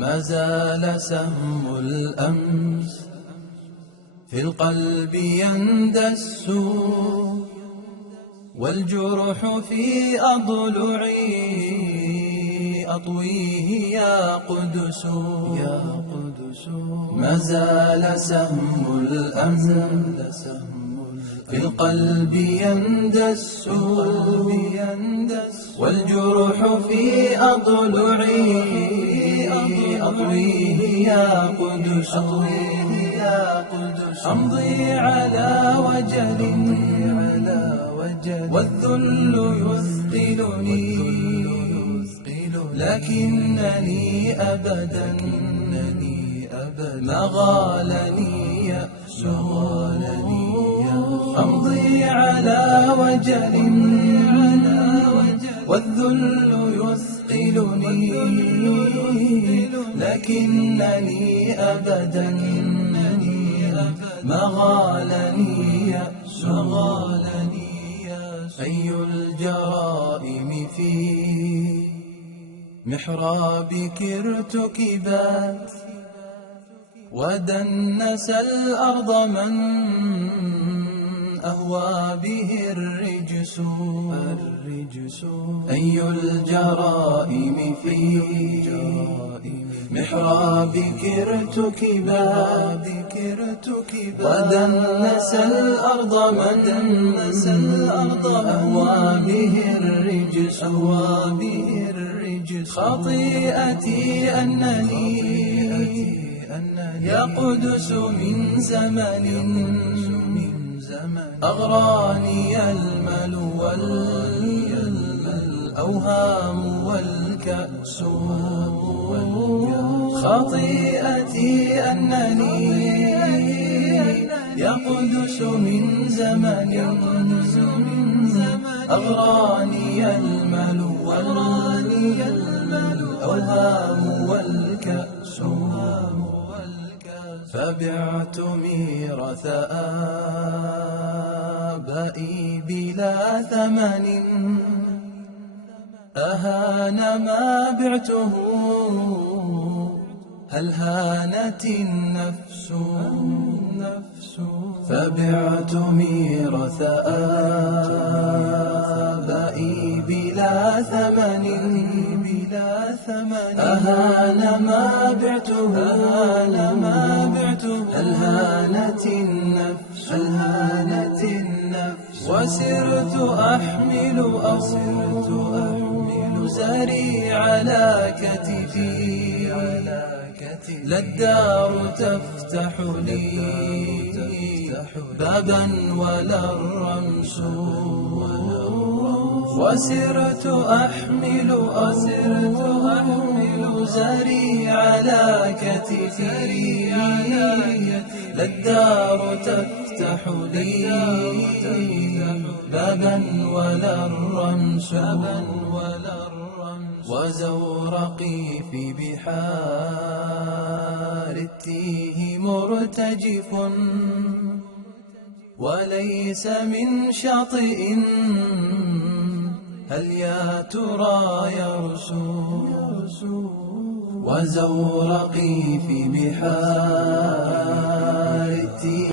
ما زال سهم الأمس في القلب يندس، والجرح في أضلعي أطويه يا قدس. ما زال سهم الأمس في القلب يندس، والجرح في أضلعي أطويه يا قدس. أمضي على وجل والذل يثقلني، لكنني أبدا ما غالني يأس. أمضي على وجل والذل يثقلني، لكنني أبدا ما غالني يأس. أي الجرائم في محرابك ارتكبت، ودنس الأرض من أهوى به الرجس. أي الجرائم في محرابك ارتكبت، ودنس الأرض من أهوى به الرجس. خطيئتي أنني يا قدس من زمن أغراني المل والأوهام والكأس. خطيئتي أنني يا قدس من زمن أغراني المل والأوهام والكأس. فبعت ميراث آبائي بلا ثمن، أهان ما بعته هل هانت النفس. فبعت ميراث آبائي بلا ثمن، أهان ما بعته هل هانت النفس. وسرت أحمل زري على كتفي، لا الدار تفتح لي بابا ولا الرمس. وسرت أحمل زري على كتفي، لا الدار تفتح لي بابا ولا الرمس. وزورقي في بحار التيه مرتجف، وليس من شاطئ هل يا ترى يرسو. وزورقي في بحار التيه